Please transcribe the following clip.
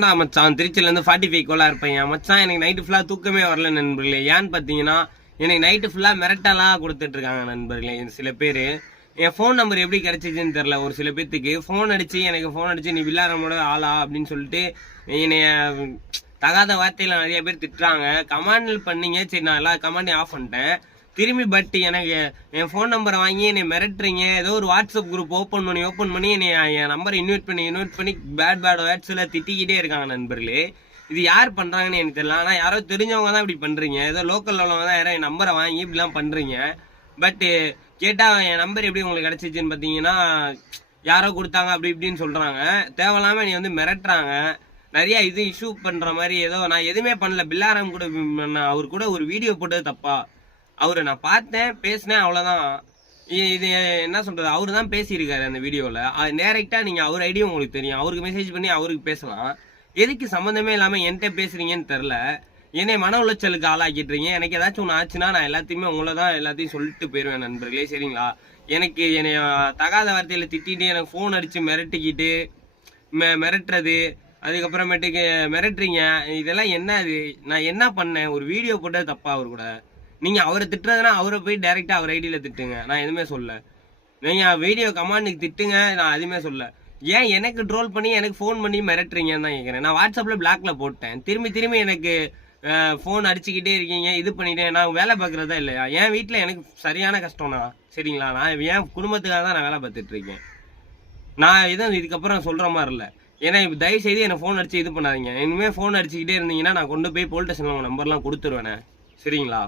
மச்சான் திருச்சியிலேருந்து 45 கோலா இருப்பேன் மச்சான். எனக்கு நைட்டு ஃபுல்லாக தூக்கமே வரல நண்பர்களே. ஏன்னு பார்த்தீங்கன்னா எனக்கு நைட்டு ஃபுல்லாக மிரட்டலாக கொடுத்துட்ருக்காங்க நண்பர்களே. சில பேர் என் ஃபோன் நம்பர் எப்படி கிடச்சிச்சின்னு தெரில. ஒரு சில பேர்த்துக்கு ஃபோன் அடித்து நீ வில்லாரமோட ஆளா அப்படின்னு சொல்லிட்டு என்னைய தகாத வார்த்தையில் நிறைய பேர் திட்டுறாங்க. கமாண்டில் பண்ணீங்க, சரி நான் எல்லா கமாண்டையும் ஆஃப் பண்ணிட்டேன் திரும்பி. பட் எனக்கு என் ஃபோன் நம்பரை வாங்கி என்னை மிரட்டுறீங்க. ஏதோ ஒரு வாட்ஸ்அப் குரூப் ஓப்பன் பண்ணி என்னை என் நம்பரை இன்வைட் பண்ணி பேட் வேர்ட்ஸில் திட்டிக்கிட்டே இருக்காங்க நண்பர்களே. இது யார் பண்ணுறாங்கன்னு எனக்கு தெரியல. ஆனால் யாரோ தெரிஞ்சவங்க தான் இப்படி பண்ணுறீங்க. ஏதோ லோக்கல் உள்ளவங்க தான் யாரோ என் நம்பரை வாங்கி இப்படிலாம் பண்ணுறீங்க. பட்டு கேட்டால் என் நம்பர் எப்படி உங்களுக்கு கிடச்சிச்சின்னு பார்த்தீங்கன்னா யாரோ கொடுத்தாங்க அப்படி இப்படின்னு சொல்கிறாங்க. தேவையில்லாமல் நீ வந்து மிரட்டுறாங்க. நிறைய இது இஷ்யூ பண்ணுற மாதிரி. ஏதோ நான் எதுவுமே பண்ணல. பில்லாரம் கூட அவர் கூட ஒரு வீடியோ போட்டது தப்பா? அவரை நான் பார்த்தேன், பேசினேன், அவ்வளோதான். இது என்ன சொல்கிறது, அவரு தான் பேசியிருக்காரு அந்த வீடியோவில். அது டேரெக்டாக நீங்கள் அவர் ஐடியும் உங்களுக்கு தெரியும். அவருக்கு மெசேஜ் பண்ணி அவருக்கு பேசலாம். எதுக்கு சம்மந்தமே இல்லாமல் என்கிட்ட பேசுகிறீங்கன்னு தெரில. என்னை மன உளைச்சலுக்கு ஆளாக்கிட்டுறீங்க. எனக்கு ஏதாச்சும் ஒன்று ஆச்சுன்னா நான் எல்லாத்தையுமே உங்களை தான் எல்லாத்தையும் சொல்லிட்டு போயிடுவேன் நண்பர்களே, சரிங்களா? எனக்கு என்னை தகாத வார்த்தையில் திட்டிட்டு எனக்கு ஃபோன் அடித்து மிரட்டிக்கிட்டு மிரட்டுறது, அதுக்கப்புறமேட்டுக்கு மிரட்டுறீங்க. இதெல்லாம் என்ன? அது நான் என்ன பண்ணேன்? ஒரு வீடியோ போட்டது தப்பா அவர் கூட? நீங்கள் அவரை திட்டுறதுனா அவரை போய் டைரெக்டாக அவர் ஐடியில் திட்டுங்க, நான் எதுவுமே சொல்ல. நீங்கள் வீடியோ கமாண்டுக்கு திட்டுங்க, நான் எதுவுமே சொல்ல. ஏன் எனக்கு ட்ரோல் பண்ணி எனக்கு ஃபோன் பண்ணி மிரட்டுறீங்கன்னு தான் கேட்குறேன். நான் வாட்ஸ்அப்பில் பிளாக்ல போட்டேன். திரும்பி எனக்கு ஃபோன் அடிச்சுக்கிட்டே இருக்கீங்க, இது பண்ணிட்டேன். நான் வேலை பார்க்குறதா இல்லையா? என் வீட்டில் எனக்கு சரியான கஷ்டம்னா, சரிங்களா? நான் என் குடும்பத்துக்காக தான் நான் வேலை பார்த்துட்ருக்கேன். நான் எதுவும் இதுக்கப்புறம் சொல்கிற மாதிரி இல்லை. ஏன்னா தயவு செய்து என்னை ஃபோன் அடித்து இது பண்ணாதீங்க. இனிமேல் ஃபோன் அடிச்சுக்கிட்டே இருந்தீங்கன்னா நான் கொண்டு போய் போலீஸ் ஸ்டேஷனில் உங்கள் நம்பர்லாம் கொடுத்துருவேனே, சரிங்களா?